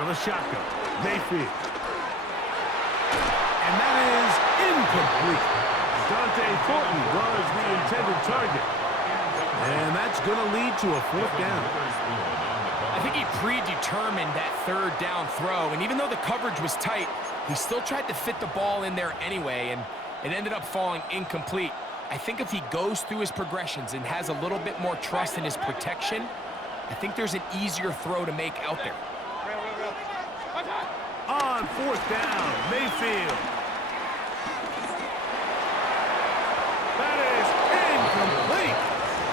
Out of the shotgun, Mayfield. And that is incomplete. Dante Thornton was the intended target. And that's going to lead to a fourth down. I think he predetermined that third down throw, and even though the coverage was tight, he still tried to fit the ball in there anyway, and it ended up falling incomplete. I think if he goes through his progressions and has a little bit more trust in his protection, I think there's an easier throw to make out there. On fourth down, Mayfield. That is incomplete.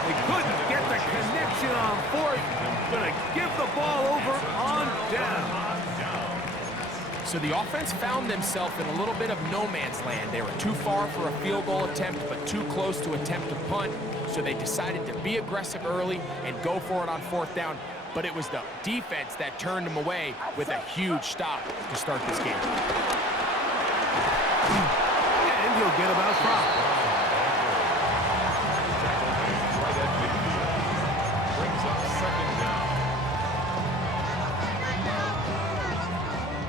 They couldn't get the connection on fourth. Gonna give the ball over on down. So the offense found themselves in a little bit of no man's land. They were too far for a field goal attempt, but too close to attempt a punt. So they decided to be aggressive early and go for it on fourth down. But it was the defense that turned them away with a huge stop to start this game. And he'll get about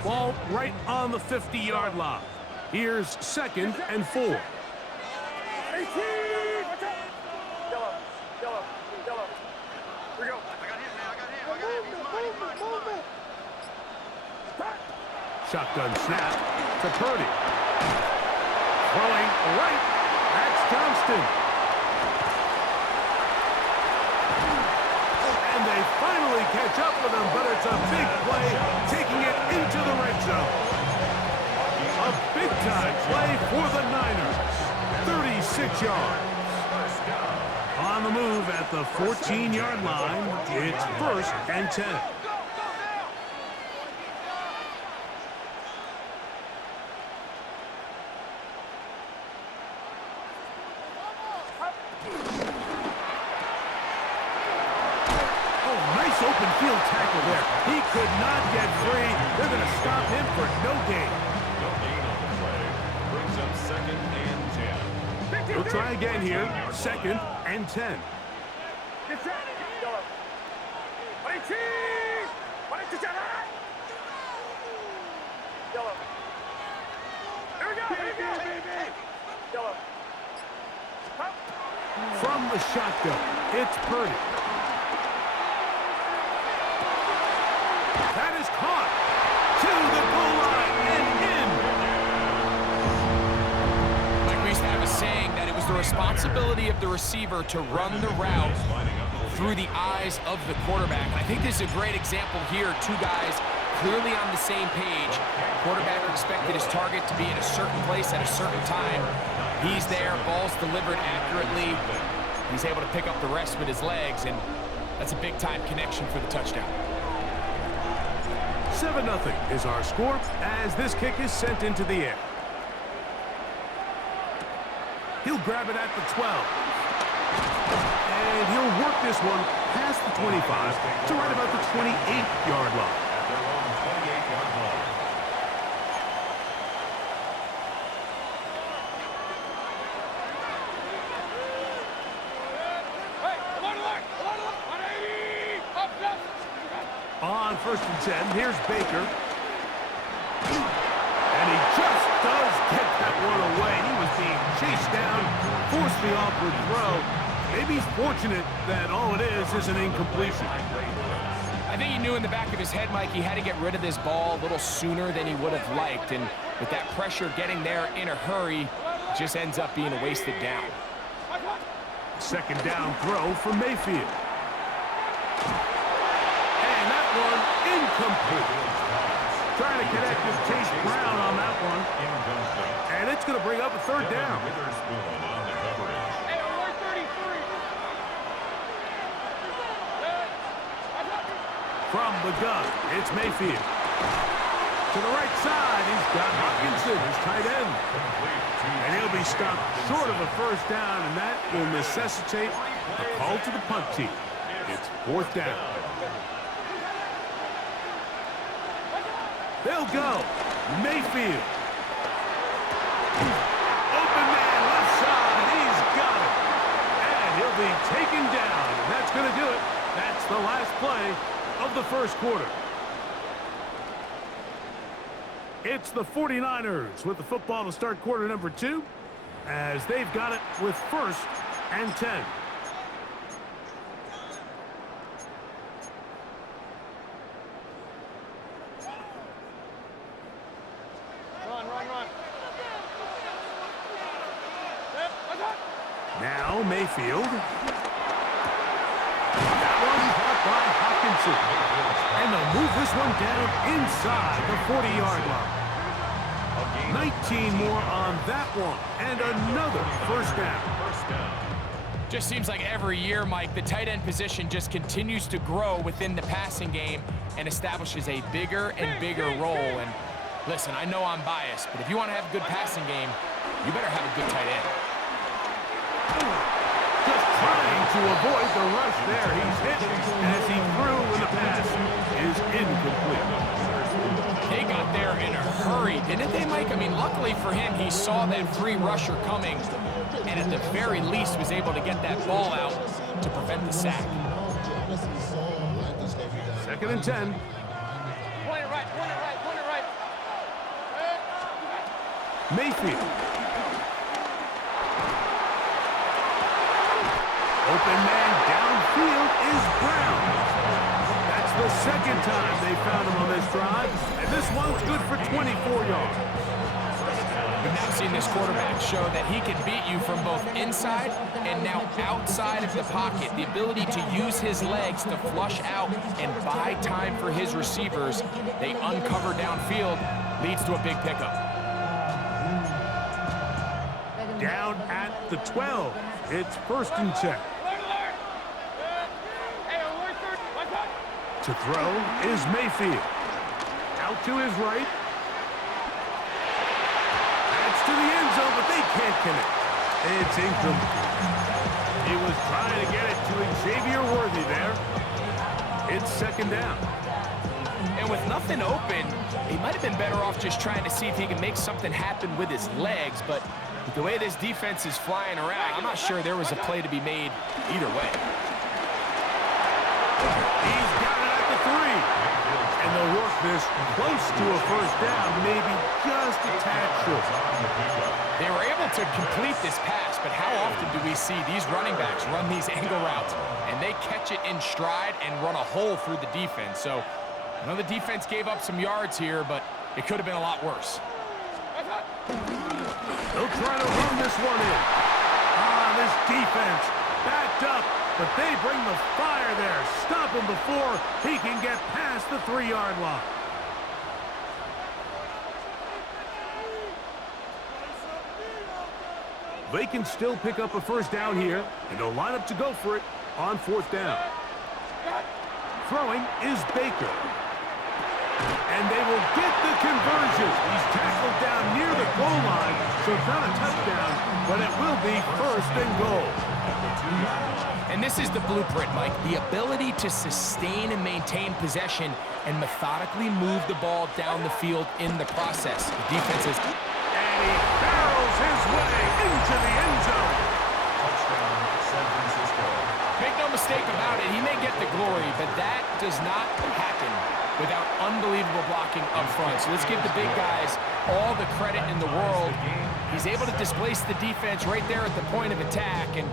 5. Ball right on the 50-yard line. Here's 2nd and 4. Shotgun snap to Purdy. Throwing right. That's Johnston. And they finally catch up with him, but it's a big play, taking it into the red zone. A big-time play for the Niners. 36 yards. On the move at the 14-yard line, it's 1st and 10. Open field tackle there. He could not get free. They're going to stop him for no gain. No gain on the play. Brings up 2nd and 10. We'll try again here. 2nd and 10. From the shotgun, it's Purdy. That is caught to the goal line and in. Like we used to have a saying that it was the responsibility of the receiver to run the route through the eyes of the quarterback. I think this is a great example here. Two guys clearly on the same page. Quarterback expected his target to be in a certain place at a certain time. He's there, ball's delivered accurately. He's able to pick up the rest with his legs, and that's a big-time connection for the touchdown. 7-0 is our score as this kick is sent into the air. He'll grab it at the 12. And he'll work this one past the 25 to right about the 28-yard line. At their own 28-yard line. On 1st and 10, here's Baker. And he just does get that one away. He was being chased down, forced the awkward throw. Maybe he's fortunate that all it is an incompletion. I think he knew in the back of his head, Mike, he had to get rid of this ball a little sooner than he would have liked. And with that pressure getting there in a hurry, it just ends up being a wasted down. 2nd down throw for Mayfield. Incomplete. Trying to connect with Chase Brown on that one. And it's going to bring up a 3rd down. From the gun, it's Mayfield. To the right side, he's got Hopkinson, his tight end. And he'll be stopped short of a 1st down, and that will necessitate a call to the punt team. It's 4th down. They'll go. Mayfield. Open man, left side. He's got it. And he'll be taken down. And that's going to do it. That's the last play of the 1st quarter. It's the 49ers with the football to start quarter number 2, as they've got it with 1st and 10. Now Mayfield. That one caught by Hopkinson. And they'll move this one down inside the 40-yard line. 19 more on that one. And another first down. Just seems like every year, Mike, the tight end position just continues to grow within the passing game and establishes a bigger and bigger role. And listen, I know I'm biased, but if you want to have a good passing game, you better have a good tight end. Just trying to avoid the rush there. He's hit as he threw, and the pass is incomplete. They got there in a hurry, didn't they, Mike? I mean, luckily for him, he saw that free rusher coming, and at the very least was able to get that ball out to prevent the sack. 2nd and 10. Point it right. Mayfield. Open man downfield is Brown. That's the 2nd time they found him on this drive, and this one's good for 24 yards. We've now seen this quarterback show that he can beat you from both inside and now outside of the pocket. The ability to use his legs to flush out and buy time for his receivers. They uncover downfield, leads to a big pickup. Down at the 12. It's 1st and 10. To throw is Mayfield. Out to his right. That's to the end zone, but they can't connect. It's incomplete. He was trying to get it to Xavier Worthy there. It's 2nd down. And with nothing open, he might have been better off just trying to see if he can make something happen with his legs, but with the way this defense is flying around, I'm not sure there was a play to be made either way. He's got it at the 3. And they'll work this close to a first down, maybe just a tad short. They were able to complete this pass, but how often do we see these running backs run these angle routes and they catch it in stride and run a hole through the defense? So I know the defense gave up some yards here, but it could have been a lot worse. They'll try to run this one in. This defense backed up, but they bring the fire there. Stop him before he can get past the 3-yard line. They can still pick up a first down here, and they'll line up to go for it on 4th down. Throwing is Baker. And they will get the conversion. He's tackled down near the goal line, so it's not a touchdown, but it will be 1st and goal. And this is the blueprint, Mike. The ability to sustain and maintain possession and methodically move the ball down the field in the process. The defense is... And he barrels his way into the end zone. Touchdown, San Francisco. Make no mistake about it, he may get the glory, but that does not happen without unbelievable blocking up front. So let's give the big guys all the credit in the world. He's able to displace the defense right there at the point of attack, and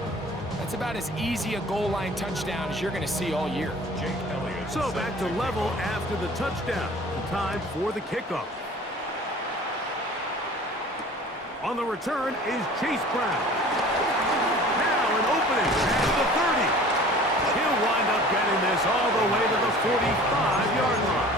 that's about as easy a goal line touchdown as you're going to see all year. So back to level after the touchdown. Time for the kickoff. On the return is Chase Brown. Now an opening at the 30. He'll wind up getting this all the way to the 45-yard line.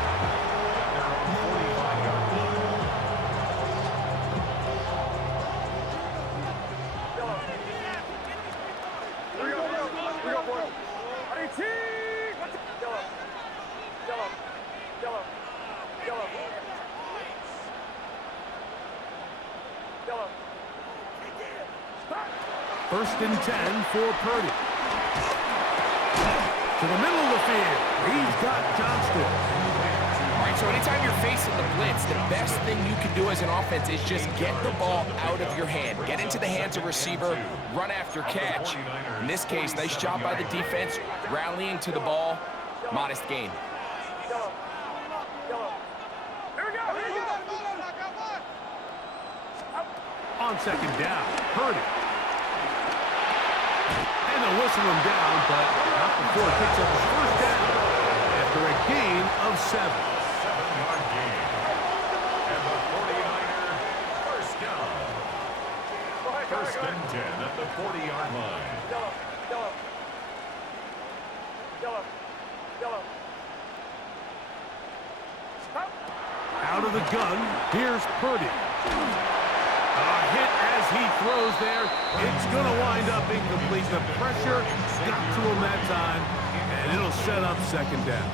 First and 10 for Purdy. To the middle of the field. He's got Johnston. All right, so anytime you're facing the blitz, the best thing you can do as an offense is just get the ball out of your hand. Get into the hands of receiver, run after catch. In this case, nice job by the defense, rallying to the ball. Modest gain. Here we go. On second down, Purdy. And they'll whistle him down, but not before it picks up his first down after a gain of 7. 7-yard gain. And the 49er first down. First and 10 at the 40-yard line. Out of the gun, here's Purdy. A hit as he throws there. It's going to wind up incomplete. The pressure got to him that time, and it'll set up second down.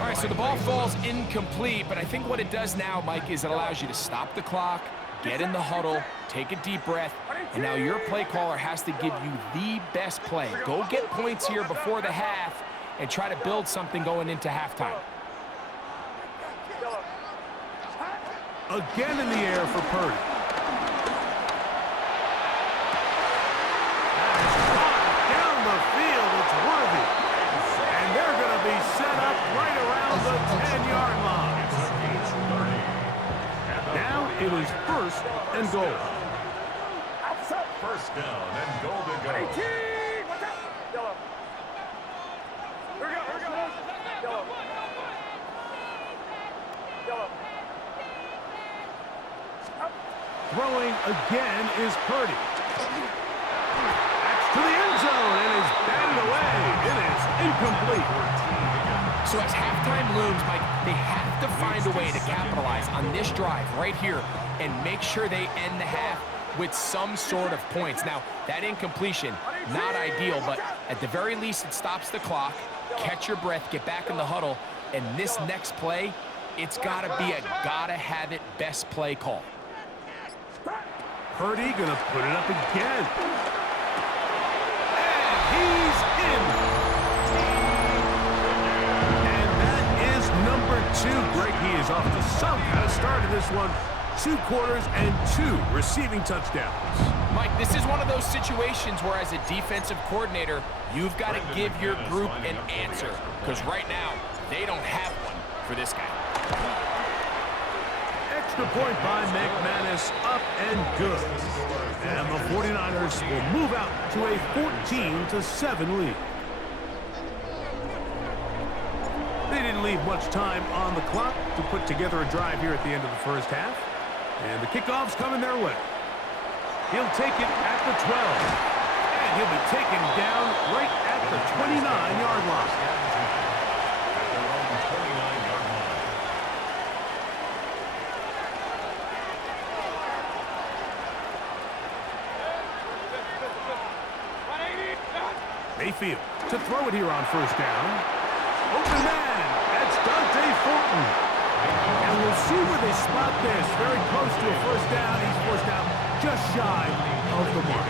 All right, so the ball falls incomplete, but I think what it does now, Mike, is it allows you to stop the clock, get in the huddle, take a deep breath, and now your play caller has to give you the best play. Go get points here before the half and try to build something going into halftime. Again in the air for Purdy. That's caught down the field. It's worthy. And they're going to be set up right around the 10-yard line. Now it is first and goal. First down and goal to go. Throwing again is Purdy. That's to the end zone and is batted away. It is incomplete. So as halftime looms, Mike, they have to find a way to capitalize on this drive right here and make sure they end the half with some sort of points. Now, that incompletion, not ideal, but at the very least, it stops the clock. Catch your breath, get back in the huddle, and this next play, it's got to be a gotta-have-it best play call. Purdy gonna put it up again. And he's in. And that is number 2. Greg, he is off to some kind of start in this one. 2 quarters and 2 receiving touchdowns. Mike, this is one of those situations where as a defensive coordinator, you've got to give your group an answer. Because right now, they don't have one for this guy. Extra point by McManus, up and good. And the 49ers will move out to a 14-7 lead. They didn't leave much time on the clock to put together a drive here at the end of the first half. And the kickoff's coming their way. He'll take it at the 12. And he'll be taken down right at the 29-yard line. Mayfield to throw it here on first down. Open man, that's Dante Fulton. And we'll see where they spot this. Very close to a first down. He's forced out just shy of the mark.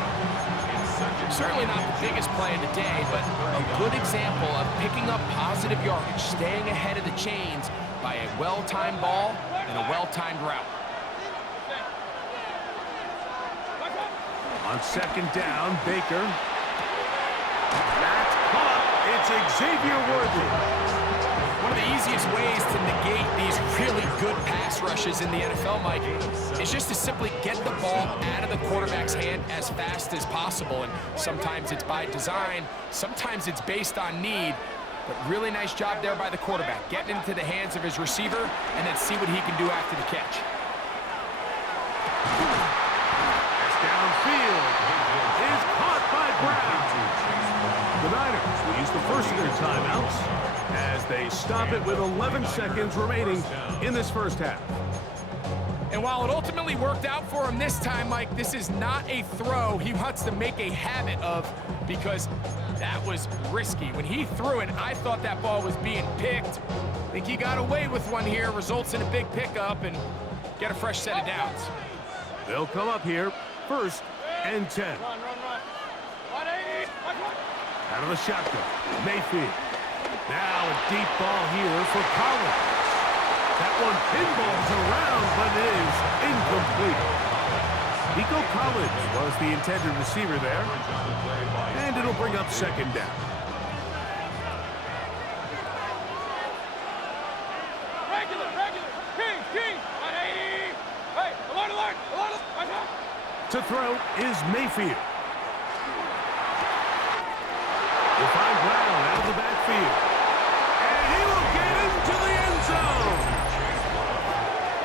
Certainly not the biggest play of the day, but a good example of picking up positive yardage, staying ahead of the chains by a well-timed ball and a well-timed route. On second down, Baker. That's caught. It's Xavier Worthy. One of the easiest ways to negate these really good pass rushes in the NFL, Mike, is just to simply get the ball out of the quarterback's hand as fast as possible. And sometimes it's by design, sometimes it's based on need. But really nice job there by the quarterback, getting into the hands of his receiver and then see what he can do after the catch. That's downfield. Is caught by Brown. The Niners will use the first of their timeouts as they stop it with 11 seconds remaining in this first half. And while it ultimately worked out for him this time, Mike, this is not a throw he wants to make a habit of because that was risky. When he threw it, I thought that ball was being picked. I think he got away with one here, results in a big pickup and get a fresh set of downs. They'll come up here, first and 10. Out of the shotgun, Mayfield. Now a deep ball here for Collins. That one pinballs around, but it is incomplete. Nico Collins was the intended receiver there. And it'll bring up second down. Regular. King. 180. Hey, alert. To throw is Mayfield. Will find Brown out of the backfield. And he will get into the end zone.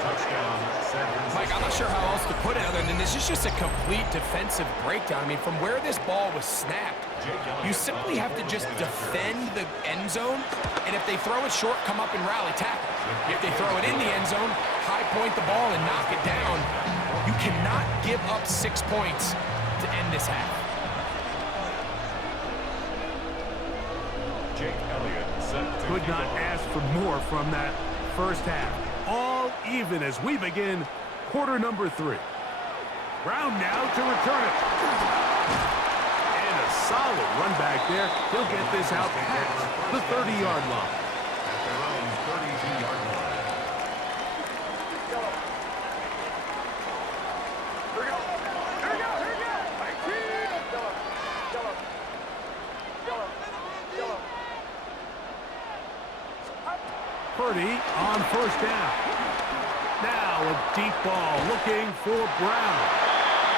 Touchdown, San Francisco. Mike, I'm not sure how else to put it other than this is just a complete defensive breakdown. I mean, from where this ball was snapped, you simply have to just defend the end zone, and if they throw it short, come up and rally tackle. If they throw it in the end zone, high point the ball and knock it down. You cannot give up 6 points to end this half. Jake Elliott set to Could not ask for more from that first half. All even as we begin quarter number 3. Brown now to return it. And a solid run back there. He'll get this out past the 30-yard line. at their own 32-yard line. Purdy on first down. Now a deep ball looking for Brown.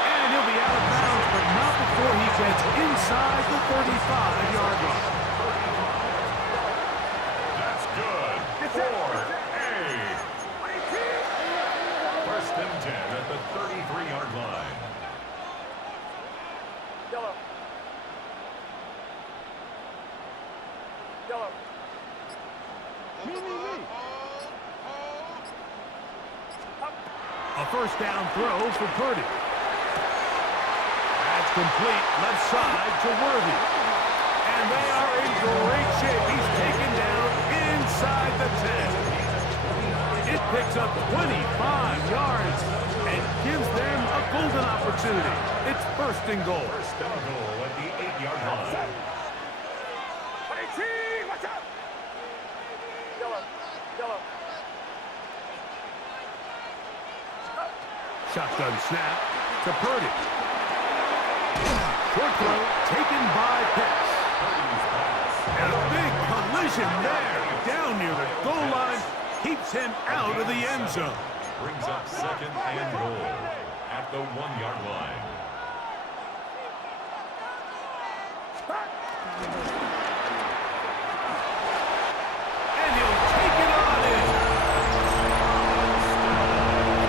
And he'll be out of bounds, but not before he gets inside the 35-yard line. That's good for a first and 10 at the 33-yard line. A first down throw for Purdy. That's complete left side to Worthy. And they are in great shape. He's taken down inside the 10. It picks up 25 yards and gives them a golden opportunity. It's first and goal. First and goal at the 8-yard line. Shotgun snap to Purdy. Short throw taken by Pitts. And a big collision there down near the goal line keeps him out of the end zone. Brings up second and goal at the 1-yard line. And he'll take it on in.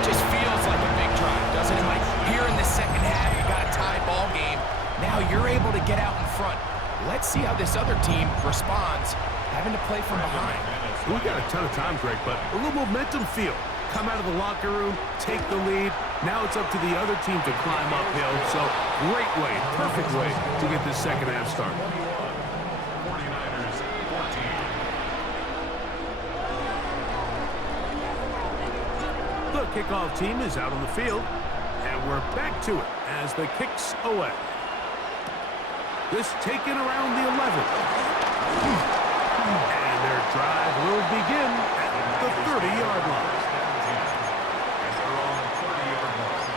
It just feels like a big drive, doesn't it, Mike? Here in the second half, you got a tied ball game. Now you're able to get out in front. Let's see how this other team responds, having to play from behind. We got a ton of time, Greg, but a little momentum feel. Come out of the locker room, take the lead. Now it's up to the other team to climb uphill. So great way, perfect way to get this second half started. 49ers 14. The kickoff team is out on the field, and we're back to it as the kick's away. This taken around the 11. And their drive will begin at the 30-yard line. At their own 30-yard line.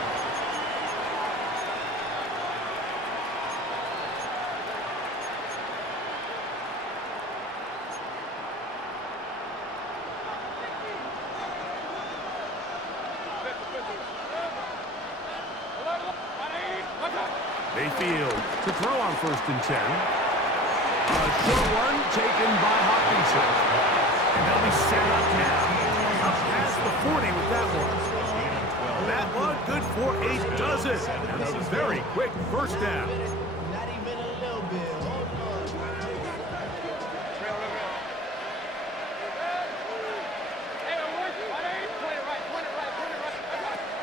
Mayfield to throw on first and 10. A short one taken by Hawkinson. And they'll be set up now. Up past the 40 with that one. That one good for a dozen. And a very quick first down. Not even a little bit.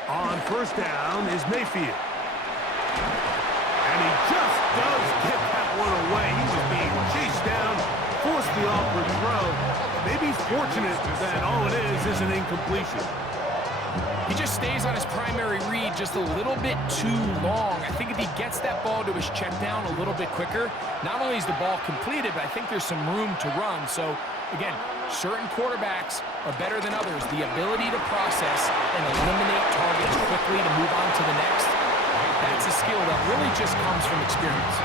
On first down is Mayfield. And he just does get that one away. He was being chased down, forced the awkward throw. Maybe he's fortunate that all it is an incompletion. He just stays on his primary read just a little bit too long. I think if he gets that ball to his check down a little bit quicker, not only is the ball completed, but I think there's some room to run. So, again, certain quarterbacks are better than others. The ability to process and eliminate targets quickly to move on to the next, that's a skill that really just comes from experience.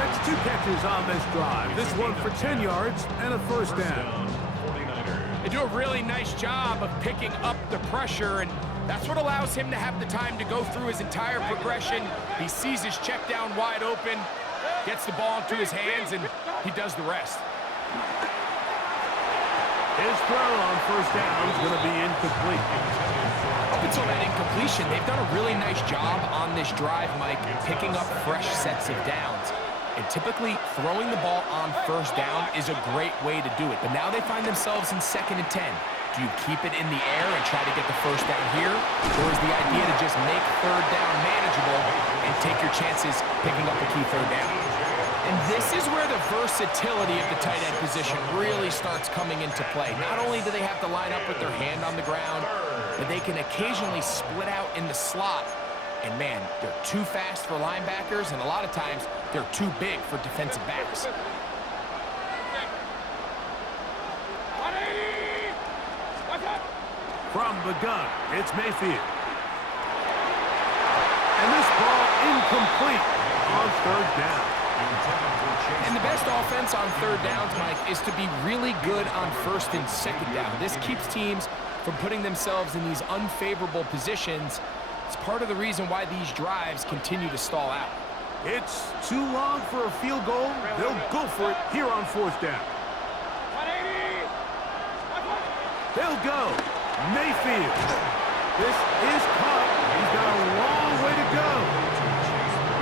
That's 2 catches on this drive. This one for 10 yards and a first down. 49ers. They do a really nice job of picking up the pressure, and That's what allows him to have the time to go through his entire progression. He sees his check down wide open, gets the ball into his hands, and he does the rest. His throw on first down is going to be incomplete. Up until that incompletion, they've done a really nice job on this drive, Mike, picking up fresh sets of downs. And typically, throwing the ball on first down is a great way to do it. But now they find themselves in 2nd and 10. Do you keep it in the air and try to get the first down here? Or is the idea to just make third down manageable and take your chances picking up a key third down? And this is where the versatility of the tight end position really starts coming into play. Not only do they have to line up with their hand on the ground, but they can occasionally split out in the slot. And man, they're too fast for linebackers, and a lot of times they're too big for defensive backs. From the gun, it's Mayfield. And this ball incomplete on third down. And the best offense on third downs, Mike, is to be really good on 1st and 2nd down. This keeps teams from putting themselves in these unfavorable positions. It's part of the reason why these drives continue to stall out. It's too long for a field goal. They'll go for it here on 4th down. They'll go. Mayfield. This is caught. He's got a long way to go.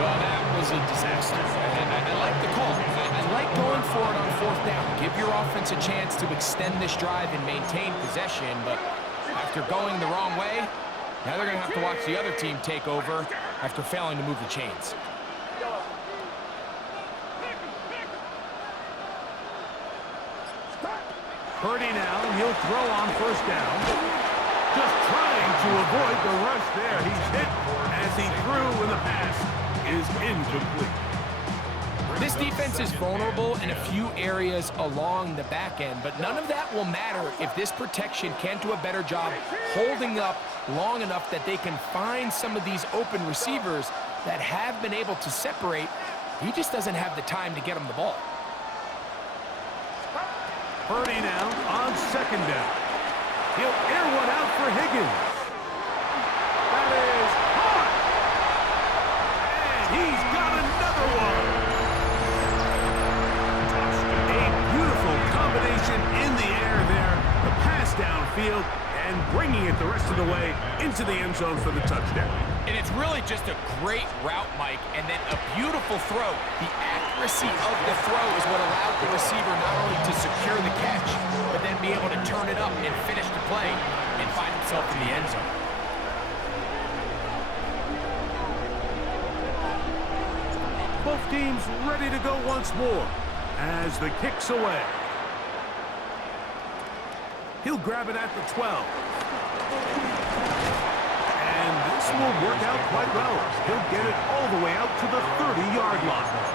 Well, that was a disaster. I like the call. I like going for it on 4th down. Give your offense a chance to extend this drive and maintain possession, but after going the wrong way, now they're going to have to watch the other team take over after failing to move the chains. Purdy now, he'll throw on 1st down. Just trying to avoid the rush there. He's hit as he threw, and the pass is incomplete. This defense is vulnerable in a few areas along the back end, but none of that will matter if this protection can't do a better job holding up long enough that they can find some of these open receivers that have been able to separate. He just doesn't have the time to get them the ball. Purdy now on 2nd down. He'll air one out for Higgins. That is caught. And he's got another one. A beautiful combination in the air there. The pass downfield and bringing it the rest of the way into the end zone for the touchdown. And it's really just a great route, Mike, and then a beautiful throw. The accuracy of the throw is what allowed the receiver not only to secure the catch, but then be able to turn it up and finish the play and find himself in the end zone. Both teams ready to go once more as the kick's away. He'll grab it at the 12. And this will work out quite well. He'll get it all the way out to the 30-yard line.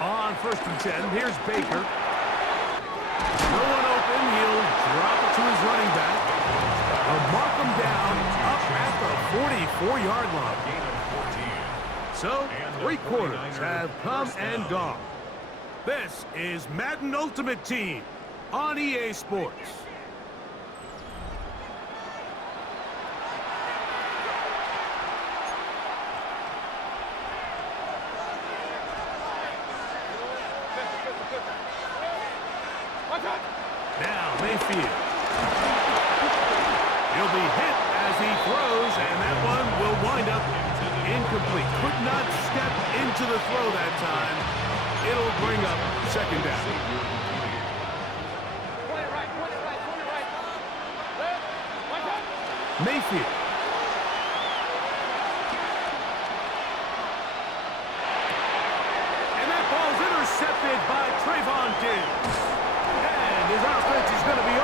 On 1st and 10, here's Baker. No one open, he'll drop it to his running back. They'll mark him down up at the 44-yard line. So, 3 quarters have come and gone. This is Madden Ultimate Team on EA Sports. Now Mayfield. He'll be hit as he throws, and that one will wind up incomplete. Could not step into the throw that time. It'll bring up 2nd down. Mayfield. And that ball's intercepted by Trayvon Diggs. And his offense is going to be